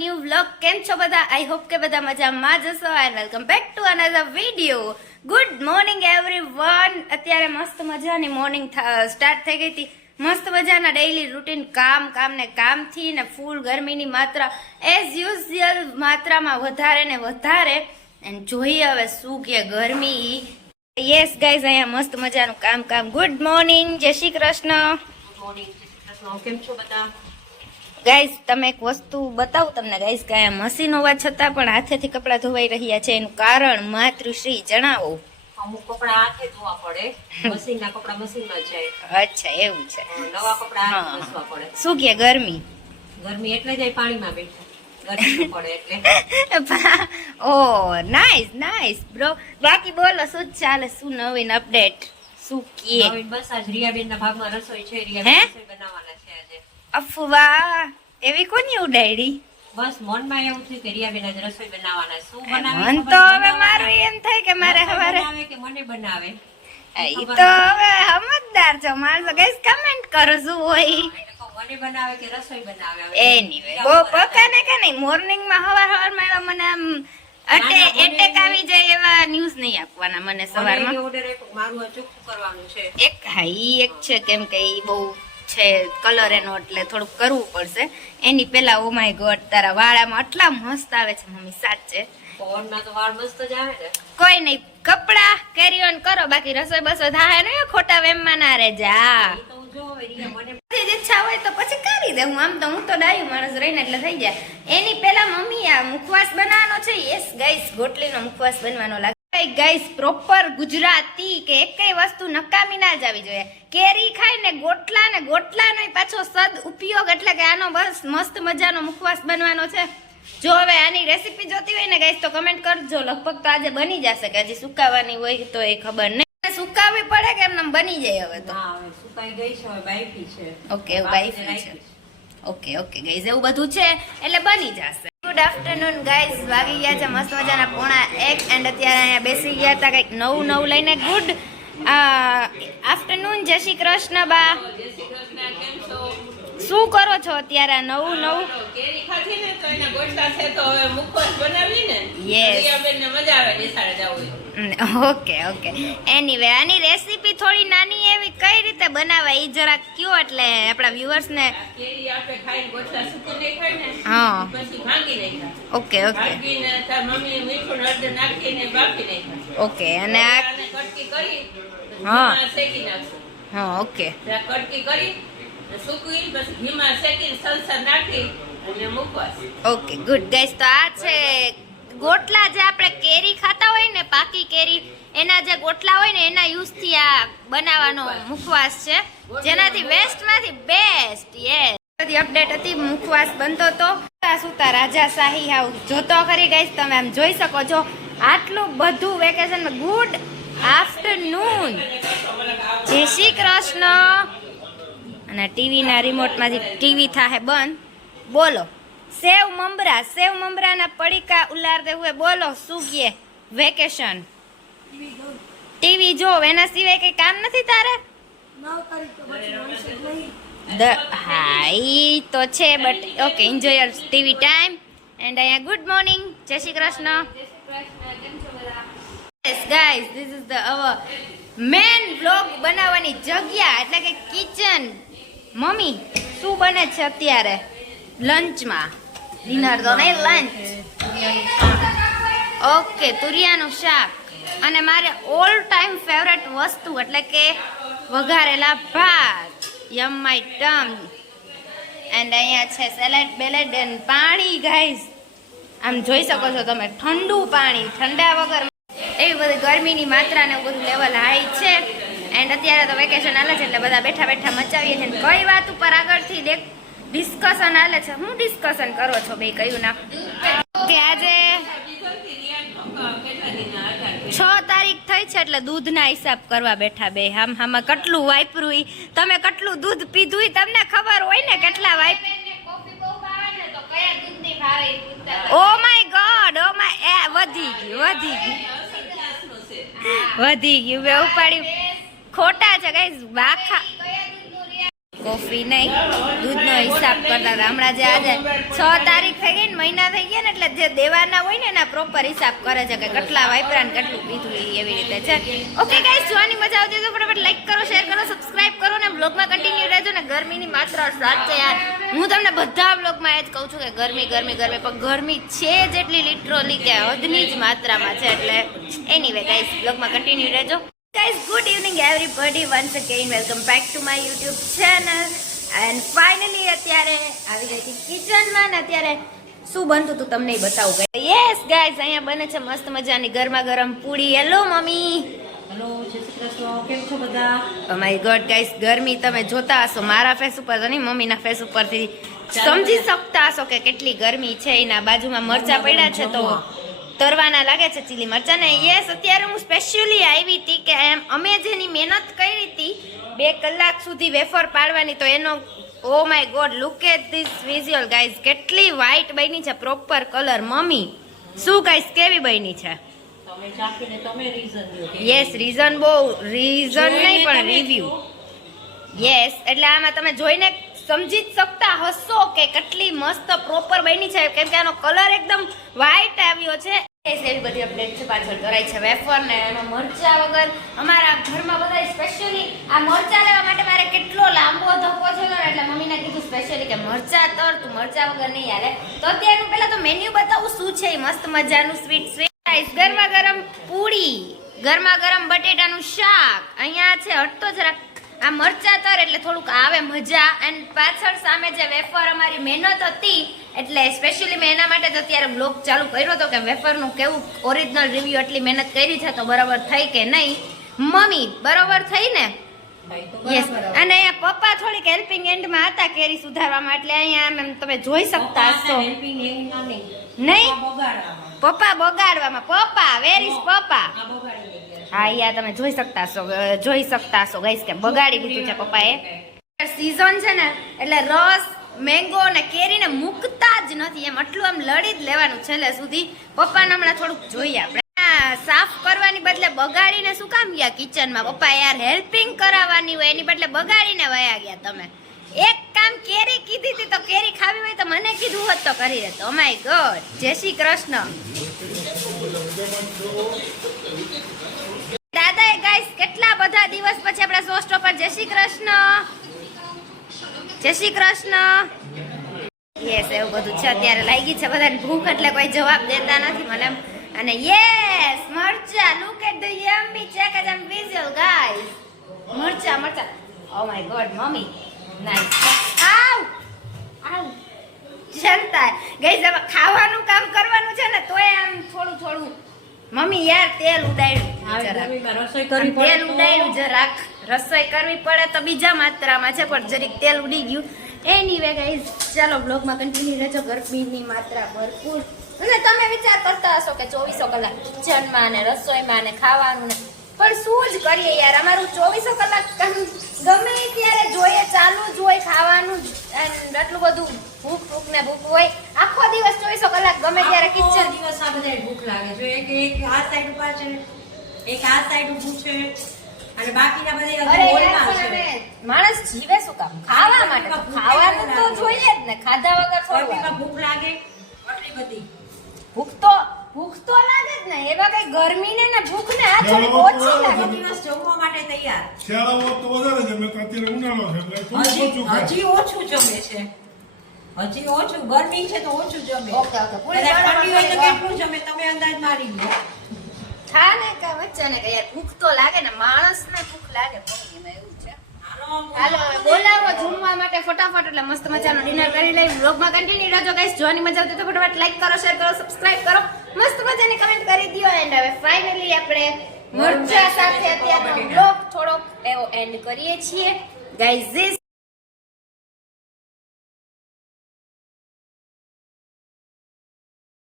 New vlog. કેમ છો બધા? આઈ હોપ કે બધા મજામાં જ હશો. And welcome back to another video. Good morning everyone. અત્યારે મસ્ત મજાની મોર્નિંગ સ્ટાર્ટ થઈ ગઈ હતી. મસ્ત મજાના ડેઈલી રૂટીન કામથી ને ફૂલ ગરમીની માત્રા એઝ યુઝ્યુઅલ માત્રામાં વધારે ને વધારે. એન્ડ જોઈએ હવે શું કે ગરમી. યસ ગાઈઝ, અહીંયા મસ્ત મજાનું કામ. Good morning, Jai Shri Krishna. કેમ છો બધા ગાઈઝ? તમે એક વસ્તુ બતાવું તમને ગાઈઝ, કે આ મશીન હોવા છતાં પણ હાથેથી કપડાં ધોવાઈ રહ્યા છે. એનું કારણ માતૃશ્રી જણાવો. અમુક કપડા હાથે ધોવા પડે, મશીનના કપડા મશીનમાં જ જાય. અચ્છા, એવું છે. નવા કપડા હાથે ઘસવા પડે. શું કે ગરમી એટલે જ પાણીમાં બેઠા ગરમી પડે એટલે. Oh nice bro. બાકી બોલો, શું ચાલે? શું નવીન અપડેટ? શું કે બસ આજ રિયાબેનના ભાગમાં રસોઈ છે. રિયાબેન રસોઈ બનાવવાના છે આજે. અફવા એવી કોની ઉડાડી? બસ મનમાં એવું થયું કે રિયાબેન આજે રસોઈ બનાવવાના. શું બનાવે મન તો હવે મારું એમ થાય કે મારે હવારે કે મને બનાવે. ઈ તો હવે સમજદાર છો માણસો. ગાઈસ કમેન્ટ કરો શું હોય. મને બનાવે કે રસોઈ બનાવે. એનીવે બહુ પકાને કે નહીં. મોર્નિંગ માં હવારમાં એવા મને આમ એટેક આવી જાય એવા ન્યૂઝ નહીં આપવાના મને સવારમાં. ઓર્ડર મારું ચોખ્ખું કરવાનું છે. એક છે કેમ કે ઈ બહુ છે કલર એનો, એટલે થોડુંક કરવું પડશે. એની પેલા ઓ માય ગોડ, તારા વાળામાં આટલા મસ્ત આવે છે મમ્મી, સાચે. ફોનમાં તો વાળ મસ્ત જ આવે ને. કોઈ નહીં, કપડા કેરી ઓન કરો, બાકી રસોઈ બસો થાય ને ખોટા વેમમાં ના રે જા. તો હું જો રિયા મને ઈચ્છા હોય તો પછી કરી દે. હું તો ડાયું માણસ રહીને એટલે થઈ જાય. એની પેલા મમ્મી આ મુખવાસ બનાવવાનો છે. યસ ગાઈસ, ગોટલીનો મુખવાસ બનવાનો લાગે. ગાઈસ પ્રોપર ગુજરાતી કે એકેય વસ્તુ નકામી ના જ આવી જોઈએ. કેરી ખાય ને ગોટલાનો પાછો સદ ઉપયોગ, એટલે કે આનો બસ મસ્ત મજાનો મુખવાસ બનવાનો છે. જો હવે આની રેસીપી જોતી હોય ને ગાઈસ તો કમેન્ટ કરજો. લગભગ તો આજે બની જશે, કે હજી સુકાવાની હોય તો એ ખબર નહીં. સુકાવવી પડે કે એમને બની જાય હવે તો? હા, હવે સુકાઈ ગઈ છે, હવે બાઈફી છે. ઓકે, એવું બાઈફી છે. ઓકે ગાઈસ, એવું બધું છે એટલે બની જશે. ગુડ આફ્ટરનૂન ગાઈસ, વાગી ગયા છે મસ્ત મજાના 1:30 એન્ડ અત્યારે અહીંયા બેસી ગયા હતા કંઈક નવું લઈને. ગુડ આફ્ટરનૂન, જય શ્રી કૃષ્ણ બા. શું કરો છો અત્યારે? નવું કેરી ખાધી ને તો એના ગોટલા છે તો હવે મુખવાસ બનાવી ને. યસ, રિયાબેનને મજા આવે નિશાળે જાવું. ઓકે. એનીવે આની રેસીપી થોડી નાની એવી કઈ રીતે બનાવાય ઈ જરાક કયો, એટલે આપણા વ્યુઅર્સ ને. કેરી આપણે ખાઈને ગોટલા સૂકવી નાખાય ને, હા, પછી ભાંગી નાખ્યા. ઓકે ભાંગીને તાર મમ્મી મીઠું ને હળદર નાખીને બાફી નાખ્યા. ઓકે. અને આ આને કટકી કરી હા. ઘીમાં શેકી નાખશું. હા, ઓકે. ત્યાં કટકી કરી સૂકવી પછી ઘીમાં શેકીને સલસા નાખી અને મુખવાસ. ઓકે ગુડ ગાઈસ, તો આ છે ગોટલા. જે આપણે કેરી ખાતા હોય ને, પાકી કેરી, એના જે ગોટલા હોય ને એના યુઝ થી આ બનાવવાનો મુખવાસ છે, જેનાથી વેસ્ટ માંથી બેસ્ટ. યસ, બધી અપડેટ હતી. મુખવાસ બનતો તો સુતા રાજાશાહી હાઉસ જોતો કરી ગાઈસ, તમે આમ જોઈ શકો છો. આટલું બધું વેકેશનમાં. ગુડ આફ્ટરનૂન, જય શ્રી કૃષ્ણ. અને ટીવીના રિમોટમાંથી ટીવી થાહે બંધ. બોલો, સેવ મમરાના પડીકા ઉલારતે હુએ. બોલો શું કહે? વેકેશન ટીવી જો, એના સિવાય કઈ કામ નથી તારે? હા, ઈ તો છે, but okay, enjoy your TV time. And અહીંયા good morning, Jai Shri Krishna. Yes guys, this is the our main vlog બનાવવાની જગ્યા, એટલે કે કિચન. મમ્મી શું બને છે અત્યારે લંચમાં? ડિનર તો નહીં, લંચ. ઓકે, તુરિયાનું શાક. અને મારે ઓલ ટાઈમ ફેવરેટ વસ્તુ એટલે કે વઘારેલા ભાત. યમ માય ટમ. એન્ડ અહીંયા છે સેલેડ બેલેડ એન્ડ પાણી. ગાઈઝ આમ જોઈ શકો છો તમે, ઠંડુ પાણી, ઠંડા વગર. એવી બધી ગરમીની માત્રા ને એવું બધું લેવલ હાઈ છે. એન્ડ અત્યારે તો વેકેશન હાલે છે એટલે બધા બેઠા મચાવીએ છીએ. કઈ વાત ઉપર આગળથી ડિસ્કશન હાલે છે? હું ડિસ્કશન કરો છો બે? કયું ના કે આજે 6 તારીખ થઈ છે એટલે દૂધના હિસાબ કરવા બેઠા બે. આમાં કેટલું વાપરું ઈ, તમે કેટલું દૂધ પીધું તમને ખબર હોય ને, કેટલા વાપ. Oh my God, oh my, વધી ગયું બે ઉપાડ્યું. ખોટા છે ગાઈસ, વાખા કોફી નહીં, દૂધનો હિસાબ કરતા હતા. હમણાં જે આજે 6 તારીખ થઈ ગઈ ને મહિના થઈ ગયા ને એટલે જે દેવાના હોય ને એના પ્રોપર હિસાબ કરે છે કે કેટલા વાપરા ને કેટલું પીધું એવી રીતે છે. ઓકે ગાઈસ, જોવાની મજા આવતી તો ફટાફટ લાઈક કરો, શેર કરો, સબસ્ક્રાઇબ કરો ને બ્લોગમાં કન્ટિન્યુ રહેજો ને. ગરમીની માત્ર સાત છે યાર. હું તમને બધા બ્લોગમાં એ જ કહું છું કે ગરમી ગરમી ગરમી, પણ ગરમી છે જેટલી લિટરલી કે હદની જ માત્રામાં છે. એટલે એનીવે ગાઈસ, બ્લોગમાં કન્ટિન્યુ રહેજો. Guys, good evening everybody, once again welcome back to my YouTube channel. And finally અત્યારે આવી ગઈ હતી કિચનમાં ને અત્યારે શું બનતું હતું તમને બતાવું. યસ ગાઈસ, અહીંયા બને છે મસ્ત મજાની ગરમા ગરમ પૂરી. Hello mummy. હેલો, જય શ્રી કૃષ્ણ. કેમ છો બધા? ઓ માય ગોડ ગાઈસ, ગરમી તમે જોતા હશો મારા ફેસ ઉપર તો નહીં, મમ્મીના ફેસ ઉપરથી સમજી શકતા હશો કે કેટલી ગરમી છે. એના બાજુમાં મરચા પડ્યા છે તો તરવાના લાગે છે ચીલી મરચા ને. યસ, અત્યારે હું સ્પેશિયલી આવી હતી કે અમે જેની મહેનત કરી હતી 2 કલાક સુધી વેફર પાડવાની, તો એનો oh my God look at this visual guys, કેટલી વ્હાઈટ બની છે, પ્રોપર કલર. મમ્મી શું ગાઈઝ કેવી બની છે? તમે ચાખીને તમે રીઝન દો. યસ, રીઝન નહીં પણ રિવ્યુ. યસ, એટલે આમાં તમે જોઈને સમજી જ શકતા હશો કે કેટલી મસ્ત પ્રોપર બની છે, કેમ કે આનો કલર એકદમ વ્હાઈટ આવ્યો છે. એવી બધી અપડેટ છે. પાછળ કરાઈ છે વેફર ને એમાં મરચા વગર અમારા ઘરમાં બધા સ્પેશિયલી આ મરચા લેવા માટે મારે કેટલો લાંબો ધક્કો થયો ને, એટલે મમ્મીને કીધું સ્પેશિયલી કે મરચા તર, તું મરચા વગર નહીં હાલે. તો અત્યારનું પહેલા તો મેન્યુ બતાવું શું છે. મસ્ત મજાનું સ્વીટ ગરમા ગરમ પૂરી, ગરમા ગરમ બટેટાનું શાક. અહીંયા છે હટતો જરાક આ મરચા તર એટલે થોડુંક આવે મજા. એન્ડ પાછળ સામે જે વેફર અમારી મહેનત હતી એટલે સ્પેશિયલી મેં એના માટે તો અત્યારે બ્લોગ ચાલુ કર્યો હતો કે વેફરનું કેવું ઓરિજિનલ રિવ્યુ, એટલી મહેનત કરી છે તો બરાબર થઈ કે નહીં. મમ્મી બરાબર થઈ ને? યસ. અને અહીંયા પપ્પા થોડીક હેલ્પિંગ એન્ડમાં હતા કેરી સુધારવામાં, એટલે અહીંયા તમે જોઈ શકતા હશો. નહીં, પપ્પા બગાડવામાં. પપ્પા વેર ઇઝ પપ્પા? હા યાર, તમે જોઈ શકતા હશો ગાઈસ કે બગાડી દીધું છે પપ્પાએ. સીઝન છે ને એટલે રસ, મેંગો ને કેરી ને મૂકતા જ નથી, એમ આટલું આમ લડી જ લેવાનું છેલ્લે સુધી. પપ્પાને હમણાં થોડુંક જોઈએ આપણે. સાફ કરવાની બદલે બગાડીને શું કામ ગયા કિચનમાં? પપ્પા યાર હેલ્પિંગ કરાવવાની હોય એની બદલે બગાડીને વયા ગયા તમે. એક કામ કેરી કીધી હતી તો કેરી ખાવી હોય તો મને કીધું હોત તો કરી દેતો. ઓ માય ગોડ, જય શ્રી કૃષ્ણ. દાદા એ ગાઈસ કેટલા બધા દિવસ પછી આપણા શો સ્ટોપર જય શ્રી કૃષ્ણ, જય શ્રી કૃષ્ણ. યસ, એવું બધું છે. અત્યારે લાગી છે બધાને ભૂખ એટલે કોઈ જવાબ દેતા નથી મને. અને યસ, મરચા, લુક એટ ધ યમ્મી ચેકડમ વિઝ્યુઅલ ગાઈસ. મરચા. Oh my God mummy, nice. આવ આવ જલતા ગાઈસ, હવે ખાવાનું કામ કરવાનું છે ને તોય આમ થોડું મમ્મી યાર તેલ ઉડાડ્યું જરાક. રસોઈ કરવી પડે તો બીજા માત્રામાં છે પણ જરીક તેલ ઉડી ગયું. એનીવે ગાઈસ, ચાલો બ્લોગમાં કન્ટિન્યુ રહેજો. ગરમીની માત્રા ભરપૂર. અને તમે વિચાર કરતા હશો કે 24 કલાક કિચનમાં ને રસોઈમાં ને ખાવાનું ને, પણ શું જ કરીએ યાર, અમારું 24 કલાક ગમે ત્યારે જોઈએ, ચાલુ જ હોય ખાવાનું. એટલું બધું ભૂખ ને ભૂખ હોય આખો દિવસ 24 કલાક ગમે ત્યારે કિચન. દિવસ આ બધા ભૂખ લાગે જો એક આ સાઈડ ઉપર છે, એક આ સાઈડ ઊભું છે અને બાકીના બધા હોલમાં છે. માણસ જીવે શું કામ? ખાવા માટે. ખાવાનું તો જોઈએ જ ને, ખાધા વગર થોડું ભૂખ લાગે. આટલી બધી ભૂખ તો લાગે જ ને. એવા કઈ ગરમી ને ભૂખ ને આ થોડી ઓછી લાગે. દિવસ જમવા માટે તૈયાર. શિયાળામાં તો વધારે જમે, તો અત્યારે ઉનાળો છે એટલે થોડું ઓછું ખાય. હજી ઓછું જમે છે. હજી ઓછું ગરમી છે તો ઓછું જમે. ઓકે પૂરી ઠંડી હોય તો કેટલું જમે તમે અંદાજ મારી લો. ખા ને કા વચ્ચે ને કે યાર ભૂખ તો લાગે ને, માણસને ભૂખ લાગે. એમાં એવું છે. હાલો હવે બોલાવો જમવા માટે ફટાફટ. એટલે મસ્ત મજાનો ડિનર કરી લઈ. વ્લોગમાં કન્ટિન્યુ રહેજો ગાઈસ. જોવાની મજા આવતી તો ફટાફટ લાઈક કરો, શેર કરો, સબસ્ક્રાઇબ કરો, મસ્ત મજાની કમેન્ટ કરી દો. એન્ડ હવે ફાઇનલી આપણે મરચા સાથે અત્યારનો વ્લોગ થોડોક એવો એન્ડ કરીએ છીએ ગાઈસ.